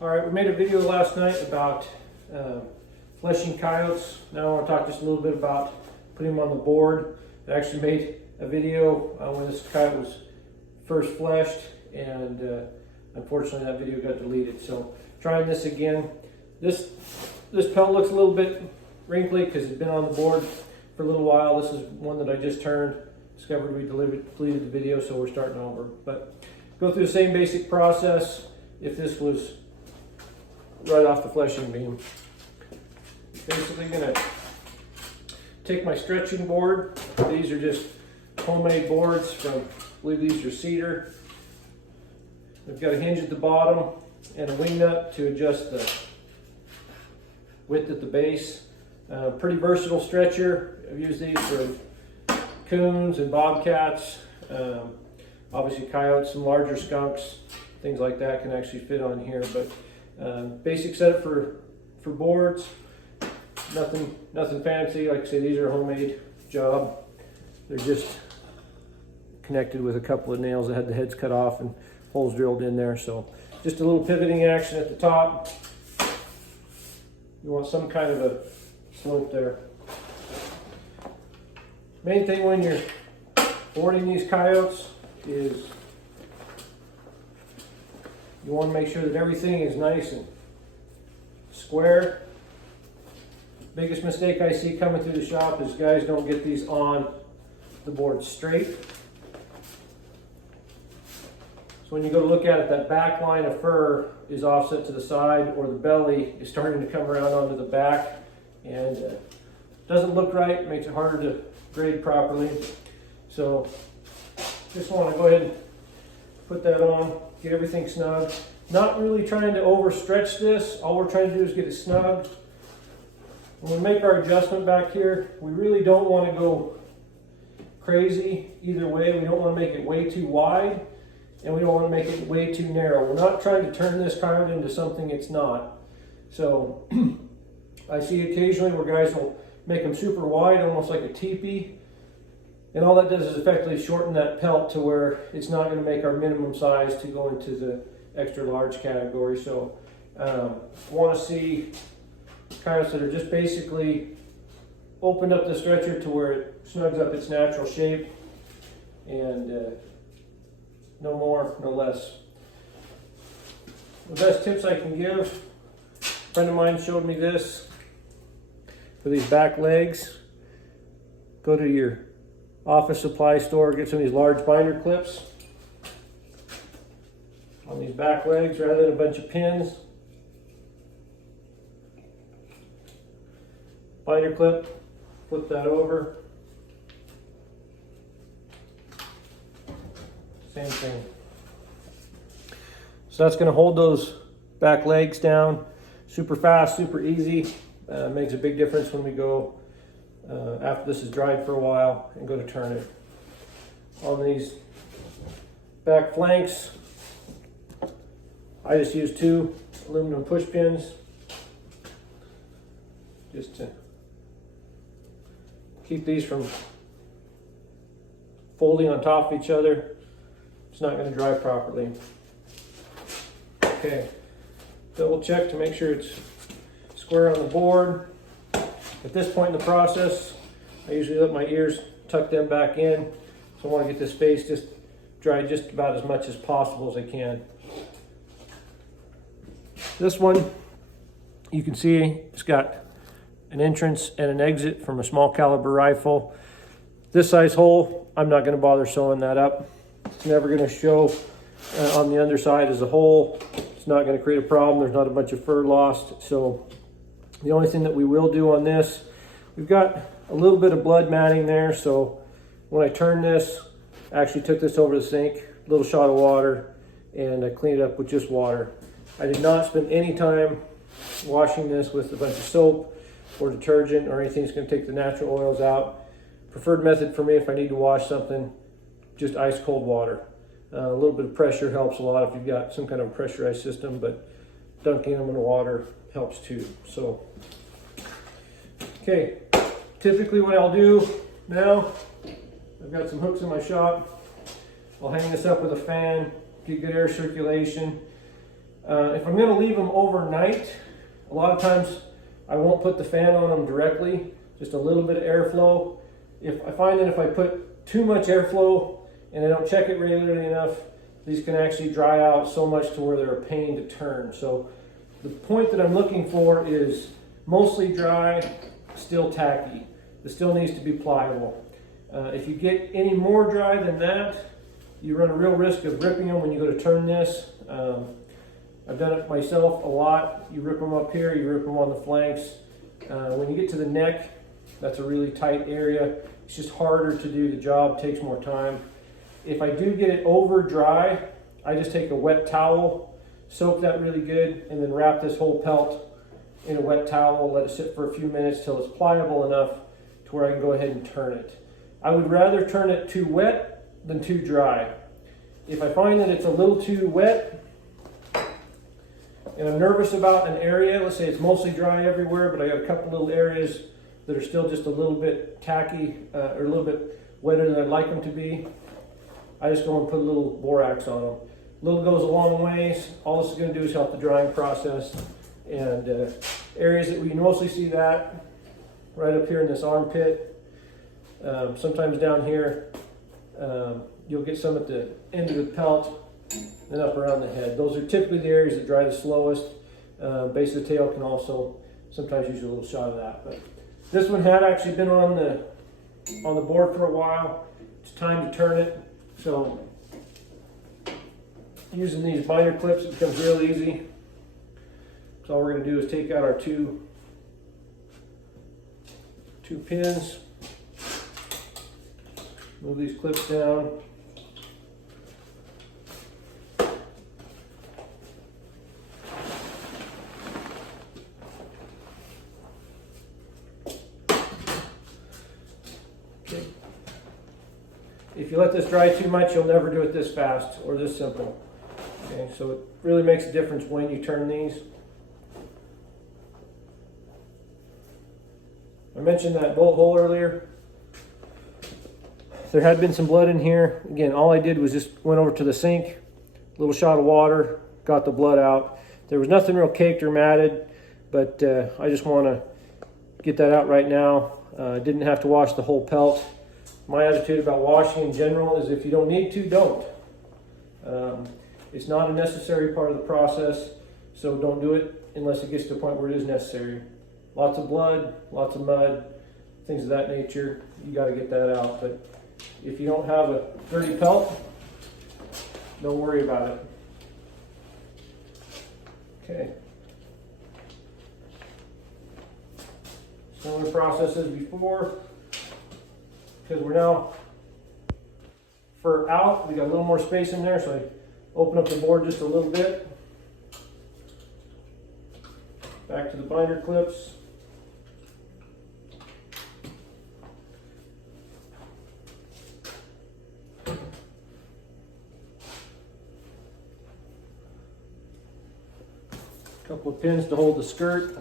All right, we made a video last night about fleshing coyotes. Now I want to talk just a little bit about putting them on the board. I actually made a video when this coyote was first fleshed, and unfortunately that video got deleted. So trying this again. This pelt looks a little bit wrinkly because it's been on the board for a little while. This is one that I just turned. Discovered we deleted the video, so we're starting over. But go through the same basic process if this was right off the fleshing beam. Basically gonna take my stretching board. These are just homemade boards from, I believe these are cedar. They've got a hinge at the bottom and a wing nut to adjust the width at the base. Pretty versatile stretcher. I've used these for coons and bobcats, obviously coyotes, some larger skunks, things like that can actually fit on here. But basic setup for boards, nothing fancy. Like I say, these are a homemade job. They're just connected with a couple of nails that had the heads cut off and holes drilled in there. So just a little pivoting action at the top. You want some kind of a slope there. Main thing when you're boarding these coyotes is you want to make sure that everything is nice and square. Biggest mistake I see coming through the shop is guys don't get these on the board straight. So when you go to look at it, that back line of fur is offset to the side, or the belly is starting to come around onto the back, and doesn't look right, makes it harder to grade properly. So just want to go ahead and put that on, get everything snug. Not really trying to overstretch this. All we're trying to do is get it snug. When we make our adjustment back here, we really don't want to go crazy either way. We don't want to make it way too wide, and we don't want to make it way too narrow. We're not trying to turn this coyote into something it's not. So I see occasionally where guys will make them super wide, almost like a teepee. And all that does is effectively shorten that pelt to where it's not going to make our minimum size to go into the extra large category. So want to see coyotes that are just basically opened up the stretcher to where it snugs up its natural shape, and no more, no less. The best tips I can give, a friend of mine showed me this for these back legs. Go to your office supply store, get some of these large binder clips on these back legs rather than a bunch of pins. Binder clip, flip that over. Same thing. So that's going to hold those back legs down super fast, super easy. Makes a big difference when we go after this is dried for a while and go to turn it. On these back flanks, I just use 2 aluminum push pins just to keep these from folding on top of each other. It's not going to dry properly. Okay, double check to make sure it's square on the board. At this point in the process, I usually let my ears tuck them back in. So I want to get this face just dry just about as much as possible as I can. This one, you can see it's got an entrance and an exit from a small caliber rifle. This size hole, I'm not going to bother sewing that up. It's never going to show on the underside as a hole. It's not going to create a problem. There's not a bunch of fur lost. So the only thing that we will do on this, we've got a little bit of blood matting there. So when I turn this, I actually took this over the sink, a little shot of water, and I cleaned it up with just water. I did not spend any time washing this with a bunch of soap or detergent or anything that's going to take the natural oils out. Preferred method for me if I need to wash something, just ice cold water. A little bit of pressure helps a lot if you've got some kind of pressurized system, but dunking them in the water helps too. So, okay, typically what I'll do now, I've got some hooks in my shop. I'll hang this up with a fan, get good air circulation. If I'm going to leave them overnight, a lot of times I won't put the fan on them directly, just a little bit of airflow. If I find that if I put too much airflow and I don't check it regularly enough, these can actually dry out so much to where they're a pain to turn. So the point that I'm looking for is mostly dry, still tacky. It still needs to be pliable. If you get any more dry than that, you run a real risk of ripping them when you go to turn this. I've done it myself a lot. You rip them up here, you rip them on the flanks. When you get to the neck, that's a really tight area. It's just harder to do the job, takes more time. If I do get it over dry, I just take a wet towel, soak that really good, and then wrap this whole pelt in a wet towel, let it sit for a few minutes till it's pliable enough to where I can go ahead and turn it. I would rather turn it too wet than too dry. If I find that it's a little too wet and I'm nervous about an area, let's say it's mostly dry everywhere, but I got a couple little areas that are still just a little bit tacky or a little bit wetter than I'd like them to be, I just go and put a little borax on them. A little goes a long ways. All this is going to do is help the drying process. And areas that we mostly see that right up here in this armpit, sometimes down here, you'll get some at the end of the pelt and up around the head. Those are typically the areas that dry the slowest. Base of the tail can also sometimes use a little shot of that. But this one had actually been on the board for a while. It's time to turn it. So using these binder clips, it becomes real easy. So all we're going to do is take out our two pins, move these clips down. Okay. If you let this dry too much, you'll never do it this fast or this simple. Okay, so it really makes a difference when you turn these. I mentioned that bolt hole earlier. There had been some blood in here. Again, all I did was just went over to the sink, a little shot of water, got the blood out. There was nothing real caked or matted, but I just want to get that out right now. Didn't have to wash the whole pelt. My attitude about washing in general is if you don't need to, don't. It's not a necessary part of the process, so don't do it unless it gets to the point where it is necessary. Lots of blood, lots of mud, things of that nature, you got to get that out. But if you don't have a dirty pelt, don't worry about it. Okay. Similar process as before, because we're now fur out, we got a little more space in there, so I open up the board just a little bit. Back to the binder clips. Couple of pins to hold the skirt.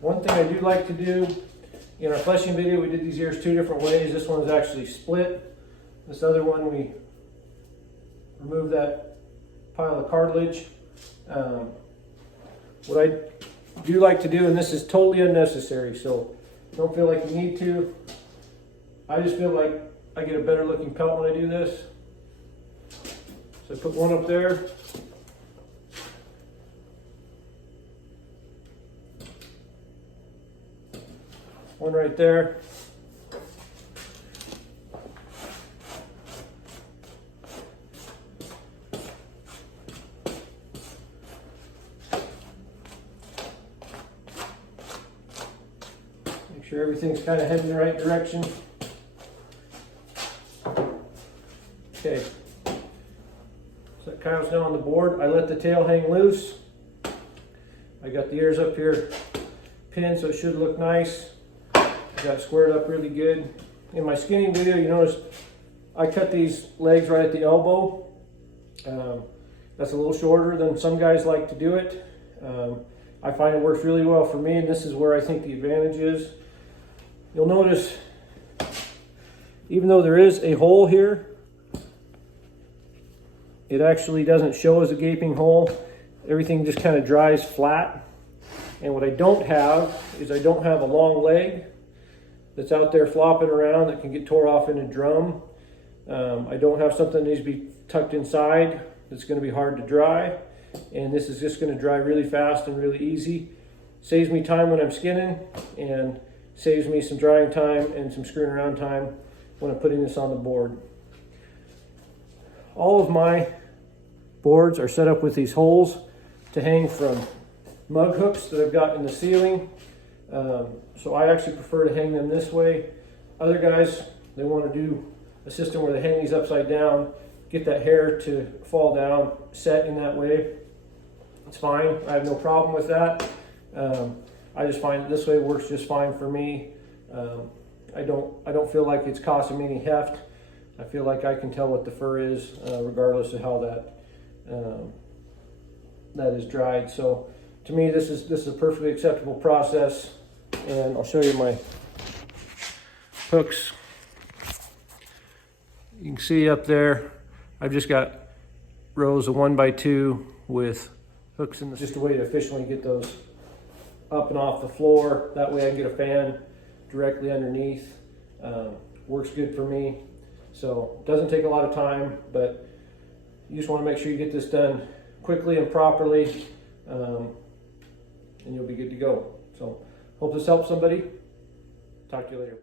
One thing I do like to do, in our fleshing video, we did these ears two different ways. This one is actually split. This other one, we remove that pile of cartilage. What I do like to do, and this is totally unnecessary, so don't feel like you need to. I just feel like I get a better looking pelt when I do this. So I put one up there. One right there. Make sure everything's kind of heading in the right direction. Okay, so that coyote's now on the board. I let the tail hang loose. I got the ears up here pinned, so it should look nice. Got it squared up really good. In my skinning video, you notice I cut these legs right at the elbow. That's a little shorter than some guys like to do it. I find it works really well for me, and this is where I think the advantage is. You'll notice even though there is a hole here, it actually doesn't show as a gaping hole. Everything just kind of dries flat. And what I don't have is I don't have a long leg that's out there flopping around that can get tore off in a drum. I don't have something that needs to be tucked inside that's going to be hard to dry. And this is just going to dry really fast and really easy. Saves me time when I'm skinning and saves me some drying time and some screwing around time when I'm putting this on the board. All of my boards are set up with these holes to hang from mug hooks that I've got in the ceiling. So I actually prefer to hang them this way. Other guys, they want to do a system where they hang these upside down, get that hair to fall down, set in that way. It's fine. I have no problem with that. I just find that this way works just fine for me. I don't feel like it's costing me any heft. I feel like I can tell what the fur is, regardless of how that is dried. So to me, this is a perfectly acceptable process. And I'll show you my hooks. You can see up there, I've just got rows of 1x2 with hooks in the, just a way to efficiently get those up and off the floor. That way I can get a fan directly underneath. Works good for me. So it doesn't take a lot of time, but you just want to make sure you get this done quickly and properly, and you'll be good to go. So hope this helps somebody. Talk to you later.